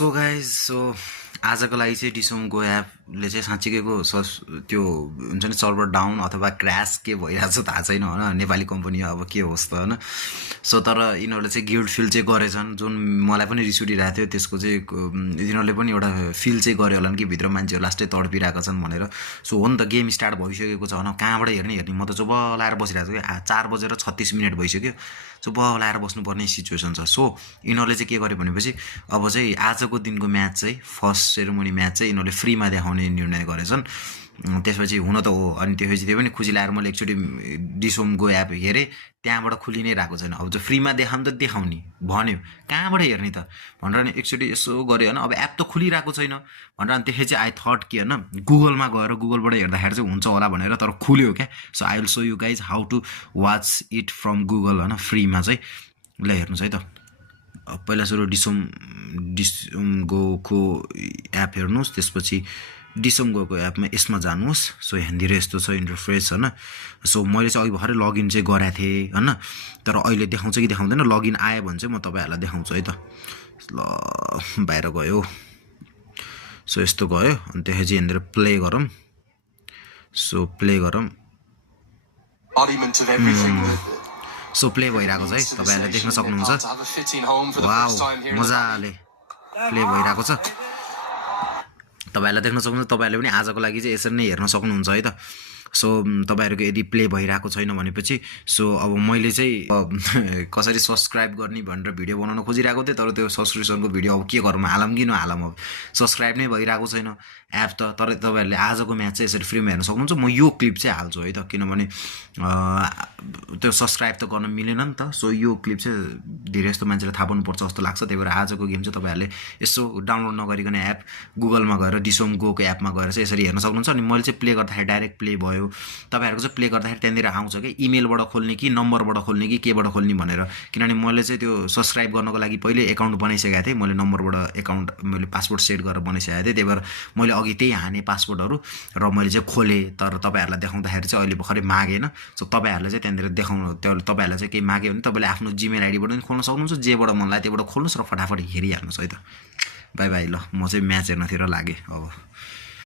so guys आजको लागि चाहिँ डिसोमको एपले चाहिँ साँच्चीकैको त्यो हुन्छ नि सर्भर डाउन अथवा क्रास के भइरहेको छ थाहा छैन होइन नेपाली कम्पनी अब के होस् त होइन सो तर यिनीहरूले चाहिँ गिल्ड फिल चाहिँ गरेछन् जुन मलाई पनि रिस उठिरहेको थियो त्यसको चाहिँ यिनीहरूले पनि एउटा फिल चाहिँ गरे होला कि भित्र मान्छेहरू लास्टै तडपिरहेका छन् भनेर सो हो नि त गेम स्टार्ट भइसकेको छ होइन कहाँबाट हेर्ने म त चुप लाएर बसिरहेको छु कि 4:36 भइसक्यो चुप लाएर बस्नुपर्ने सिचुएसन छ सो यिनीहरूले चाहिँ के गर्यो भनेपछि अब चाहिँ आजको दिनको म्याच चाहिँ फर्स्ट सेरेमोनी म्याच चाहिँ यिनीहरूले फ्रीमा देखाउने निर्णय गरेछन् त्यसपछि हुन त हो अनि त्यसपछि त्यो पनि खुसी लागेर मैले एकचोटि डिसोमको एप हेरेँ त्यहाँबाट खुली नै रहेको छैन अब चाहिँ फ्रीमा देखाउनु त देखाउने भन्यो कहाँबाट हेर्ने त भनेर अनि एकचोटि यसो गऱ्यो होइन अब एप त खुलिरहेको छैन भनेर अनि त्यसपछि चाहिँ आई थट कि होइन गुगलमा गएर गुगलबाट हेर्दाखेरि चाहिँ हुन्छ होला भनेर तर खुल्यो क्या so I will show you guys how to watch it from Google होइन फ्रीमा चाहिँ ल हेर्नुहोस् है त पहिला सुरु डिसोमगोको एप हेर्नुहोस् त्यसपछि डिसोमगोको एपमा यसमा जानुहोस् सो यहाँनिर यस्तो छ इन्टरफेस होइन सो मैले चाहिँ अघि भर्खरै लगइन चाहिँ गराएको थिएँ होइन तर अहिले देखाउँछ कि देखाउँदैन लगइन आयो भने चाहिँ म तपाईँहरूलाई देखाउँछु है त ल बाहिर गयो सो यस्तो गयो अनि त्यसपछि यहाँनिर प्ले गरौँ सो प्ले गरौँ सो प्ले भइरहेको छ है तपाईँहरूले देख्न सक्नुहुन्छ वाउ मजाले प्ले भइरहेको छ तपाईँहरूलाई देख्न सक्नुहुन्छ तपाईँहरूले पनि आजको लागि चाहिँ यसरी नै हेर्न सक्नुहुन्छ है त सो तपाईँहरूको यदि प्ले भइरहेको छैन भनेपछि सो अब मैले चाहिँ कसरी सब्सक्राइब गर्ने भनेर भिडियो बनाउन खोजिरहेको थिएँ तर त्यो सब्सक्रिप्सनको भिडियो अब के गरौँ हालौँ कि नहालौँ अब सब्सक्राइब नै भइरहेको छैन एप त तर तपाईँहरूले आजको म्याच चाहिँ यसरी फ्रीमा हेर्न सक्नुहुन्छ म यो क्लिप चाहिँ हाल्छु है त किनभने त्यो सब्सक्राइब त गर्न मिलेन नि त सो यो क्लिप चाहिँ धेरै जस्तो मान्छेले थाहा पाउनुपर्छ जस्तो लाग्छ त्यही भएर आजको गेम चाहिँ तपाईँहरूले यसो डाउनलोड नगरिकन एप गुगलमा गएर डिसोमगोको एपमा गएर चाहिँ यसरी हेर्न सक्नुहुन्छ अनि मैले चाहिँ प्ले गर्दाखेरि डाइरेक्ट प्ले भयो तपाईँहरूको चाहिँ प्ले गर्दाखेरि त्यहाँनिर आउँछ कि इमेलबाट खोल्ने कि नम्बरबाट खोल्ने कि केबाट खोल्ने भनेर किनभने मैले चाहिँ त्यो सब्सक्राइब गर्नको लागि पहिले एकाउन्ट बनाइसकेको थिएँ मैले नम्बरबाट एकाउन्ट मैले पासवर्ड सेट गरेर बनाइसकेको थिएँ त्यही भएर मैले अघि त्यही हाने पासवर्डहरू र मैले चाहिँ खोलेँ तर तपाईँहरूलाई देखाउँदाखेरि चाहिँ अहिले भर्खरै मागेन सो तपाईँहरूले चाहिँ त्यहाँनिर देखाउनु तपाईँहरूलाई चाहिँ केही माग्यो भने तपाईँले आफ्नो जिमेल आइडीबाट पनि खोल्न सक्नुहुन्छ जेबाट मन लाग्यो त्योबाट खोल्नुहोस् र फटाफट हेरिहाल्नुहोस् है त बाई बाई ल म चाहिँ म्याच हेर्नतिर लागेँ अब